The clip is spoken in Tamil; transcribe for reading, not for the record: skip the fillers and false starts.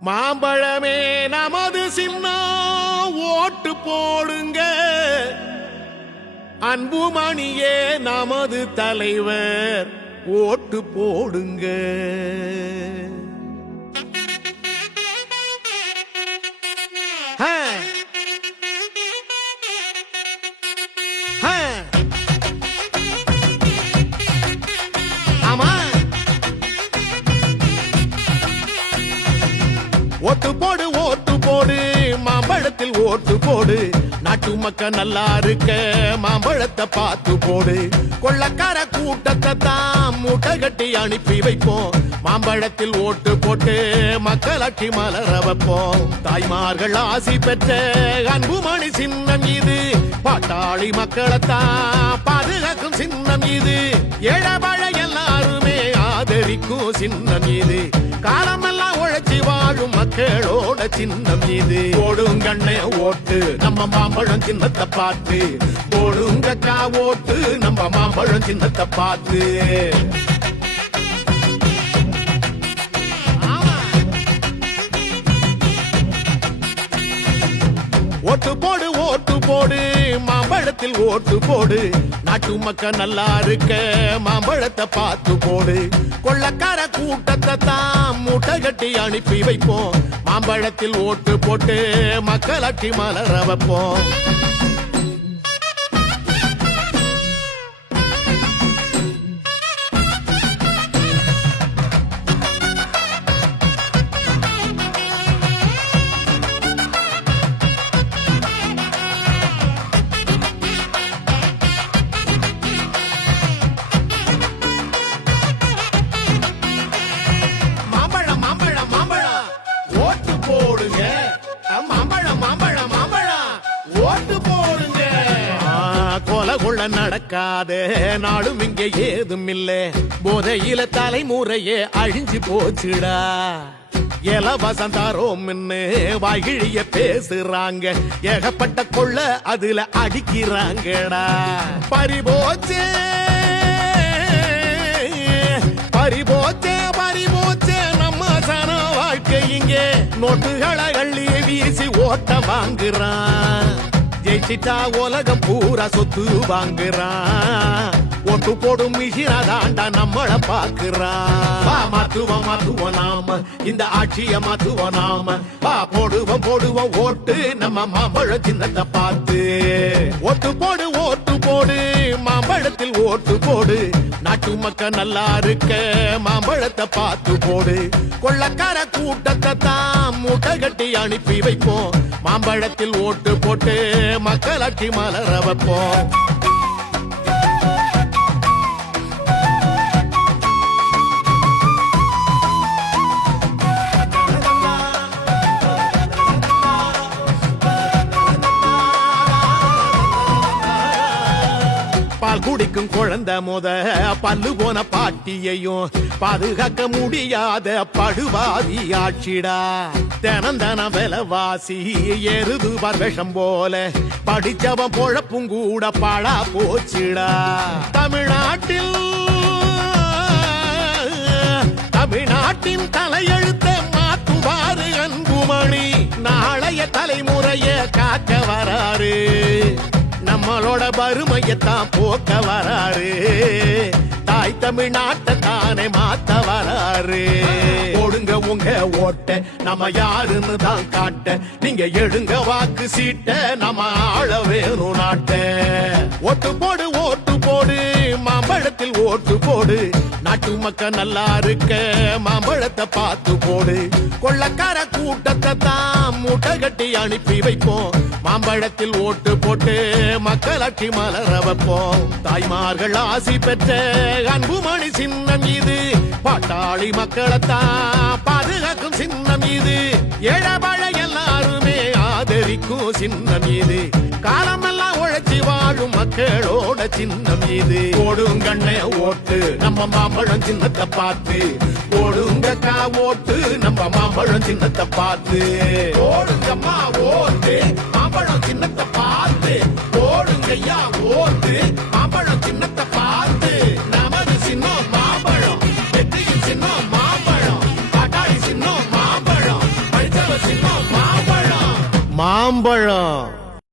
மாம்பழமே நமது சின்னம் ஓட்டு போடுங்க, அன்புமணியே நமது தலைவர் ஓட்டு போடுங்க. ஓட்டு போடு ஓட்டு போடு மாம்பழத்தில் ஓட்டு போடு, நாட்டு மக்கள் நல்லா இருக்க மாம்பழத்தை பார்த்து போடு. கொள்ளக்கார கூட்டத்தை தான் மூட்டை கட்டி அனுப்பி வைப்போம், மாம்பழத்தில் ஓட்டு போட்டு மக்களாட்சி மலர வைப்போம். தாய்மார்கள் ஆசி பெற்ற அன்புமணி சின்னம் இது, பாட்டாளி மக்களைத்தான் பாதுகாக்கும் சின்னம் இது. ஏழபழ எல்லாருமே ஆதரிக்கும் சின்னம் இது, காலமெல்லாம் உழைச்சி வாழும் மக்களோட சின்னம் இது. போடுங்கண்ணே ஓட்டு நம்ம மாம்பழம் சின்னத்தை பார்த்து, போடுங்கக்கா ஓட்டு நம்ம மாம்பழம் சின்னத்தை பார்த்து. ஓட்டு போடு ஓட்டு போடு மாம்பழத்தில் ஓட்டு போடு, நாட்டு மக்கள் நல்லா இருக்க மாம்பழத்தை பார்த்து போடு. கொள்ளக்கார கூட்டத்தை தான் மூட்டை கட்டி அனுப்பி வைப்போம், மாம்பழத்தில் ஓட்டு போட்டு மக்களாட்சி மலர வைப்போம். கொள்ள நடக்காத நாடும் இங்க ஏதும் இல்ல, போதையில தலைமுறையே அழிஞ்சு போச்சுடா. இலவசம் தாரோம் வாய்கிழிய பேசுறாங்க, ஏகப்பட்ட கொள்ள அதுல அடிக்கிறாங்கடா. பறிபோச்சே பறிபோச்சே பறிபோச்சே நம்ம சன வாழ்க்கை இங்கே, நோட்டுகளை அள்ளி வீசி ஓட்ட வாங்குறான். ஜெயிச்சிட்டா உலகம் பூரா சொத்து வாங்குறான், ஓட்டு போடும் மிஷினாதாண்டா நம்மள பாக்குறான். மாத்துவோம் மாத்துவோம் நாம இந்த ஆட்சிய மாத்துவோம் நாம, போடுவோம் போடுவோம் ஓட்டு நம்ம மாம்பழ சின்னத்தை பார்த்து. ஓட்டு போடு ஓட்டு போடு மாம்பழத்தில் ஓட்டு போடு, நாட்டு மக்கள் நல்லா இருக்க மாம்பழத்தை பார்த்து போடு. கொள்ளக்கார கூட்டத்தை தான் மூட்டை கட்டி அனுப்பி வைப்போம், மாம்பழத்தில் ஓட்டு போட்டு மக்களாட்சி மலர வைப்போம். பால் குடிக்கும் குழந்தை முத பல்லு போன பாட்டியையும் பாதுகாக்க முடியாத படுவாதி ஆட்சிடா. தினம் தினம் விலைவாசி எருது விஷம் போல, படிச்சவன் பொழப்பும் கூட பாழா போச்சுடா. தமிழ்நாட்டின் தலையெழுத்த மாத்துவாரு அன்புமணி, நாளைய தலைமுறைய காக்க வராரு, நம்மளோட வறுமையத்தான் போக்க வராரு. தாய் தமிழ்நாட்டை தானே மாத்த வராரு. போடுங்க உங்க ஓட்ட நம்ம யாருன்னு தான் காட்ட, நீங்க எடுங்க வாக்கு சீட்ட நம்ம ஆள வேணும் நாட்ட. ஓட்டு போடு ஓட்டு போடு மாம்பழத்தில் ஓட்டு போடு, நாட்டு மக்கள் நல்லா இருக்க மாம்பழத்தை பார்த்து போடு. கொள்ளக்கார கூட்டத்தை தான் மூட்டை கட்டி அனுப்பி வைப்போம், மாம்பழத்தில் ஓட்டு போட்டு மக்களாட்சி மலர வைப்போம். தாய்மார்கள் ஆசி பெற்ற அன்புமணி சின்னம் இது, பாட்டாளி மக்களைத்தான் பாதுகாக்கும் சின்னம் இது. ஏழபழ எல்லாருமே ஆதரிக்கும் சின்னம் இது, காலமெல்லாம் உழைச்சி வாழும் மக்களோட சின்னம் இது. போடுங்கண்ணே ஓட்டு நம்ம மாம்பழம் சின்னத்தை பார்த்து, போடுங்கக்கா ஓட்டு நம்ம மாம்பழம் சின்னத்தை பார்த்து. போடுங்கம்மா ஓட்டு மாம்பழம் சின்னத்தை பார்த்து, போடுங்கய்யா ஓட்டு மாம்பழம் சின்னத்தை பார்த்து. நமது சின்னம் மாம்பழம், வெற்றியின் சின்னம் மாம்பழம், பாட்டாளி சின்னம் மாம்பழம். மாம்பழம்